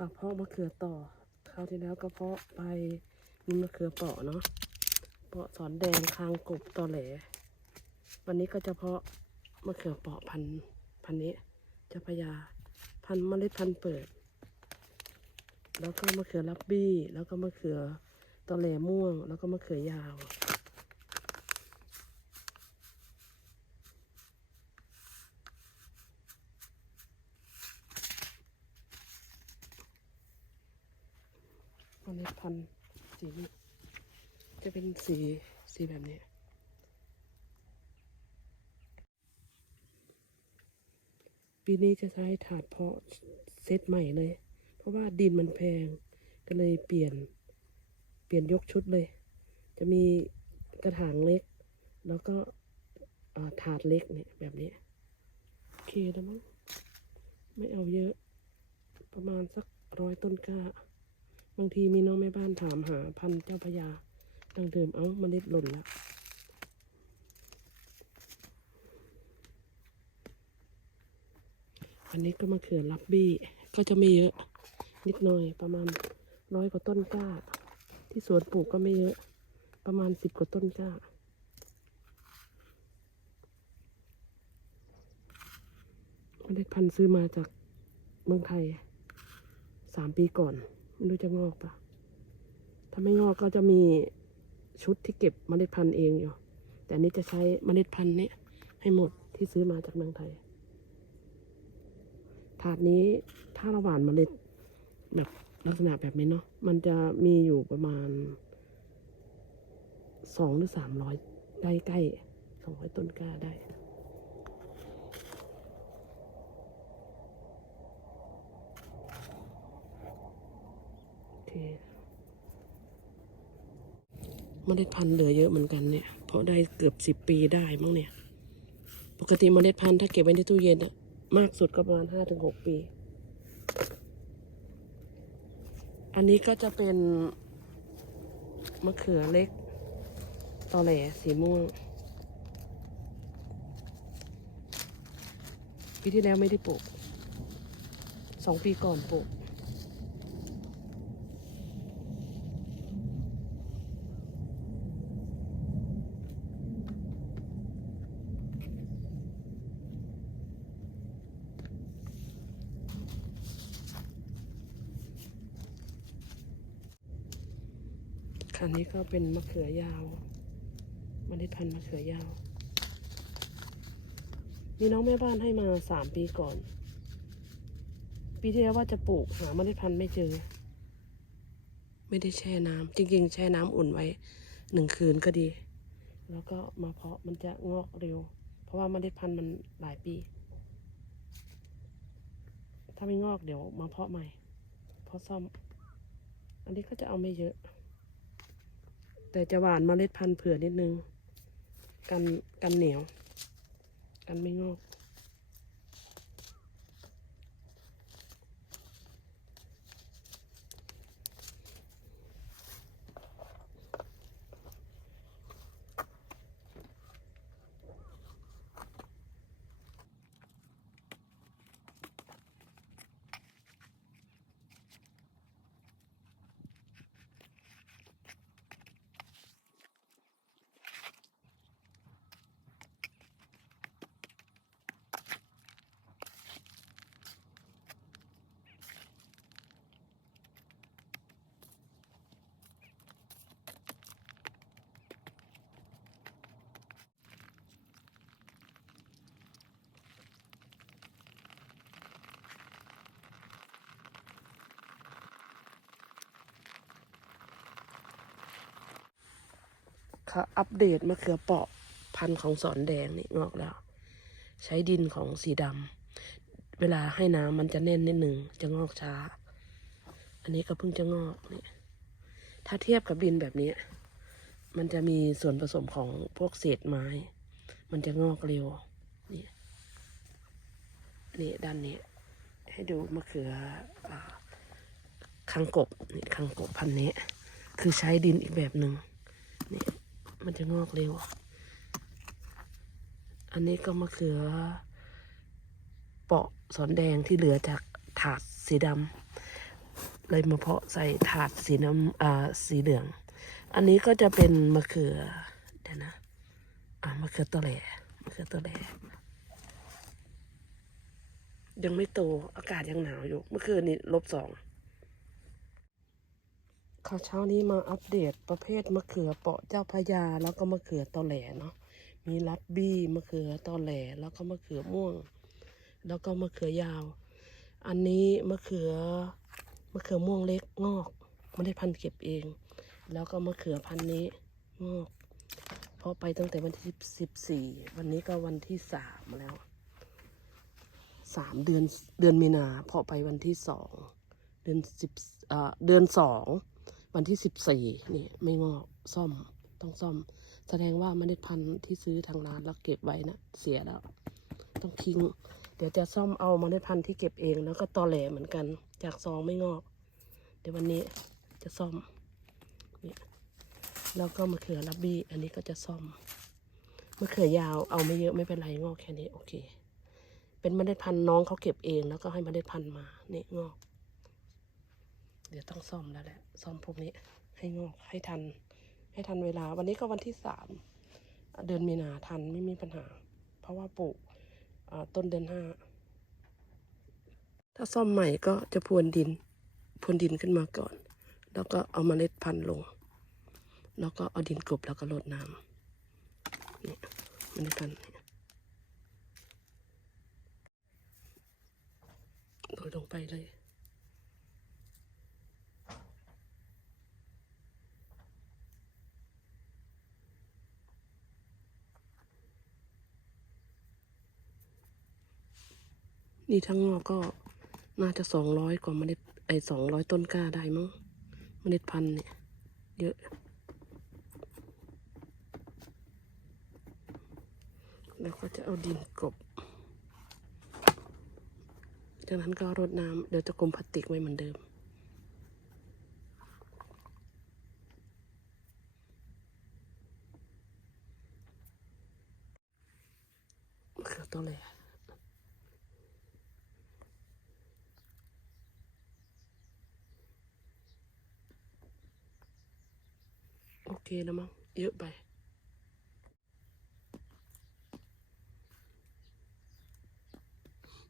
ค่ะเพาะมะเขือต่อคราวที่แล้วก็เพาะไปมีมะเขือเปาะเนาะเปาะสอนแดงคางกบตอแหล วันนี้ก็จะเพาะมะเขือเปาะพันพันนี้เจะพยาพันเมล็ดพันเปิด แล้วก็มะเขือลับบี้ แล้วก็มะเขือตอแหลม่วง แล้วก็มะเขือยาว เมล็ดพันสีนี้ จะเป็นสีสีแบบนี้ ปีนี้จะใช้ถาดเพาะเซตใหม่เลย เพราะว่าดินมันแพง ก็เลยเปลี่ยน เปลี่ยนยกชุดเลย จะมีกระถางเล็ก แล้วก็ถาดเล็กเนี่ยแบบนี้ โอเคแล้วมั้ง ไม่เอาเยอะ ประมาณสักร้อยต้นกล้า บางทีมีน้องแม่บ้านถามหาพันเจ้าพญาดังเดิมเอาเมล็ดหล่นแล้วอันนี้ก็มะเขือลับบี้ก็จะไม่เยอะ นิดหน่อยประมาณร้อยกว่าต้นกล้า ที่สวนปลูกก็ไม่เยอะ ประมาณสิบกว่าต้นกล้าเมล็ดพันธุ์ซื้อมาจากเมืองไทยสามปีก่อน ไม่รู้จะงอกปะถ้าไม่งอกก็จะมีชุดที่เก็บเมล็ดพันธุ์เองอยู่ แต่นี้จะใช้เมล็ดพันธุ์นี้ให้หมดที่ซื้อมาจากเมืองไทย ถาดนี้ถ้าเราหว่านเมล็ดแบบลักษณะแบบนี้เนาะ มันจะมีอยู่ประมาณสองหรือสามร้อยได้ใกล้สองร้อยต้นกล้าได้ เคเมล็ดพันธุ์เหลือเยอะเหมือนกันเนี่ย เพราะได้เกือบสิบปีได้มั้งเนี่ย ปกติเมล็ดพันธุ์ถ้าเก็บไว้ในตู้เย็นอะมากสุดก็ประมาณห้าถึงหกปี อันนี้ก็จะเป็นมะเขือเล็กตอแหลสีม่วงปีที่แล้วไม่ได้ปลูกสองปีก่อนปลูก คันนี้ก็เป็นมะเขือยาวเมล็ดพันธุ์มะเขือยาว มีน้องแม่บ้านให้มาสามปีก่อน ปีที่แล้วว่าจะปลูกหาเมล็ดพันธุ์ไม่เจอ ไม่ได้แช่น้ำจริง ๆ แช่น้ำอุ่นไว้หนึ่งคืนก็ดี แล้วก็มาเพาะมันจะงอกเร็ว เพราะว่าเมล็ดพันธุ์มันหลายปี ถ้าไม่งอกเดี๋ยวมาเพาะใหม่ เพาะซ่อม อันนี้ก็จะเอาไม่เยอะ แต่จะหวานเมล็ดพันธุ์เผื่อนิดนึง กันกันเหนียว กันไม่งอก ค่ะอัปเดตมะเขือเปราะพันธุ์ของสอนแดงนี่งอกแล้ว ใช้ดินของสีดำเวลาให้น้ำมันจะแน่นนิดหนึ่งจะงอกช้า อันนี้ก็เพิ่งจะงอกนี่ถ้าเทียบกับดินแบบนี้ มันจะมีส่วนผสมของพวกเศษไม้ มันจะงอกเร็วนี่นี่ด้านนี้ ให้ดูมะเขืออคังกบนี่คังกบพันธุ์นี้ คือใช้ดินอีกแบบหนึ่งนี่ มันจะงอกเร็ว อันนี้ก็มะเขือ เปาะสอนแดงที่เหลือจากถาดสีดำเลยมาเพาะใส่ถาดสีน้ำอ่าสีเหลือง อันนี้ก็จะเป็นมะเขือเดี๋ยวนะอ่ามะเขือตอแหลมะเขือตอแหลยังไม่โตอากาศยังหนาวอยู่ เมื่อคืนนี้ลบสอง ข่าวเช้านี้มาอัปเดตประเภทมะเขือเปาะเจ้าพระยาแล้วก็มะเขือตอแหลเนาะมีลัดบี้มะเขือตอแหลแล้วก็มะเขือม่วง แล้วก็มะเขือยาว อันนี้มะเขือมะเขือม่วงเล็กงอกไม่ได้พันเก็บเอง แล้วก็มะเขือพันนี้งอกเพราะไปตั้งแต่วันที่สิบสี่วันนี้ก็วันที่สามแล้วสามเดือนเดือนมีนาเพาะไปวันที่สองเดือนสิบเอ่อเดือนสอง วันที่สิบสี่นี่ไม่งอกซ่อมต้องซ่อม แสดงว่าเมล็ดพันธุ์ที่ซื้อทางร้านแล้วเก็บไว้นะเสียแล้ว ต้องทิ้ง เดี๋ยวจะซ่อมเอาเมล็ดพันธุ์ที่เก็บเองแล้วก็ตอแหลเหมือนกัน จากซองไม่งอก เดี๋ยววันนี้จะซ่อมนี่แล้วก็มะเขือลับบี้อันนี้ก็จะซ่อมมะเขือยาวเอาไม่เยอะไม่เป็นไรงอกแค่นี้โอเค เป็นเมล็ดพันธุ์น้องเขาเก็บเองแล้วก็ให้เมล็ดพันธุ์มาเนี่ยงอก เดี๋ยวต้องซ่อมแล้วแหละซ่อมพวกนี้ให้งอกให้ทัน ให้ทันเวลา วันนี้ก็วันที่สามเดือนมีนาทันไม่มีปัญหา เพราะว่าปลูกต้นเดือนห้าถ้าซ่อมใหม่ก็จะพรวนดินพรวนดินขึ้นมาก่อน แล้วก็เอามาเมล็ดพันธุ์ลง แล้วก็เอาดินกลบแล้วก็รดน้ำนี่เมล็ดพันธุ์นี่โรยลงไปเลย นี่ทั้งงอกก็น่าจะสองร้อยกว่าเมล็ดไอสองร้อยต้นกล้าได้มั้งเมล็ดพันธุ์เนี่ยเยอะ แล้วก็จะเอาดินกบจากนั้นก็รดน้ำเดี๋ยวจะกลมพลาสติกไว้เหมือนเดิมคือตัวเลย เคแล้วมั้งเยอะไป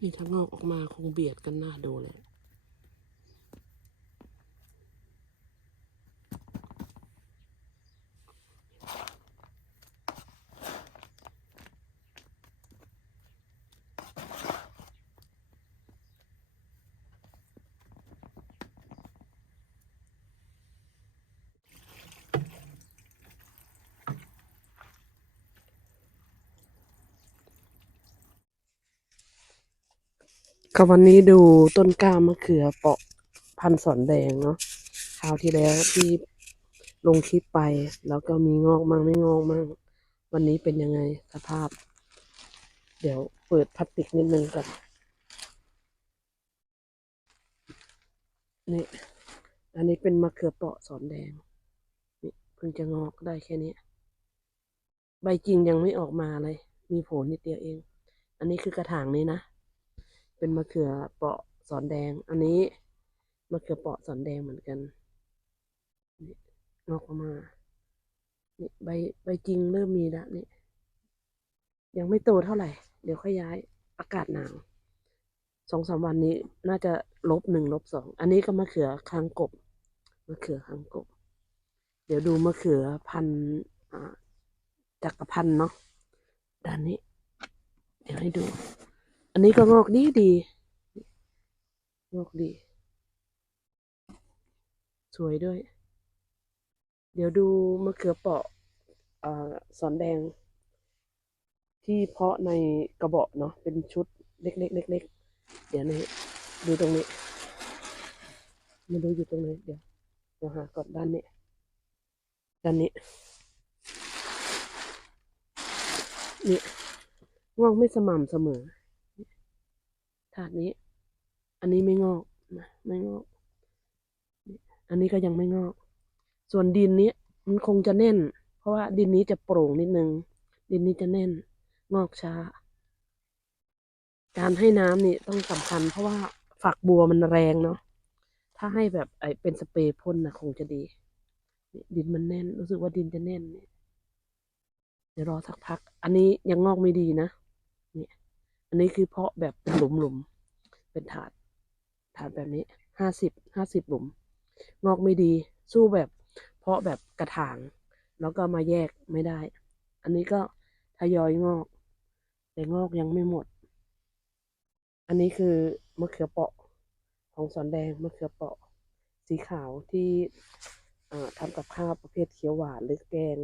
นี่ถ้างอกออกมาคงเบียดกันหน้าดูแหละ ก็วันนี้ดูต้นกล้ามะเขือเปาะพันธุ์สอนแดงเนาะคราวที่แล้วที่ลงคลิปไป แล้วก็มีงอกมั่งไม่งอกมั่งวันนี้เป็นยังไงสภาพ เดี๋ยวเปิดพลาสติกนิดนึงก่อนนี่อันนี้เป็นมะเขือเปาะสอนแดงนี่เพิ่งจะงอกได้แค่นี้ใบจริงยังไม่ออกมาเลย มีโผล่นิดเดียวเอง อันนี้คือกระถางนี้นะ เป็นมะเขือเปราะสอนแดง อันนี้มะเขือเปราะสอนแดงเหมือนกันนี่งอกออกมานี่ใบใบจริงเริ่มมีแล้วนี่ยังไม่โตเท่าไหร่ เดี๋ยวค่อยย้ายอากาศหนาวสองสามวันนี้น่าจะลบหนึ่งลบสองอันนี้ก็มะเขือคางกบมะเขือคางกบ เดี๋ยวดูมะเขือพันอ่าจักรพันเนาะด้านนี้ เดี๋ยวให้ดู อันนี้ก็งอกดีดี งอกดี สวยด้วย เดี๋ยวดูมะเขือเปราะอ่าสอนแดง ที่เพาะในกระบอกเนาะ เป็นชุดเล็กๆเล็กๆเดี๋ยวนี้ดูตรงนี้ไมาดูอยู่ตรงไหนเดี๋ยวเราหาก่อนด้านนี้ ด้านนี้นี่งอกไม่สม่ำเสมอ ถาดนี้ อันนี้ไม่งอกนะไม่งอก อันนี้ก็ยังไม่งอก ส่วนดินนี้มันคงจะแน่น เพราะว่าดินนี้จะโปร่งนิดนึง ดินนี้จะแน่น งอกช้า การให้น้ำนี่ต้องสำคัญ เพราะว่าฝักบัวมันแรงเนาะ ถ้าให้แบบไอเป็นสเปรย์พ่นนะคงจะดี ดินมันแน่น รู้สึกว่าดินจะแน่นเนี่ยเดี๋ยวรอสักพัก อันนี้ยังงอกไม่ดีนะ อันนี้คือเพาะแบบเป็นหลุมหลุมเป็นถาด ถาดแบบนี้ห้าสิบห้าสิบหลุม งอกไม่ดีสู้แบบเพาะแบบกระถาง แล้วก็มาแยกไม่ได้ อันนี้ก็ทยอยงอก แต่งอกยังไม่หมด อันนี้คือมะเขือเปาะของสอนแดงมะเขือเปาะ สีขาวที่ทำกับข้าวประเภทเขียวหวานหรือแกง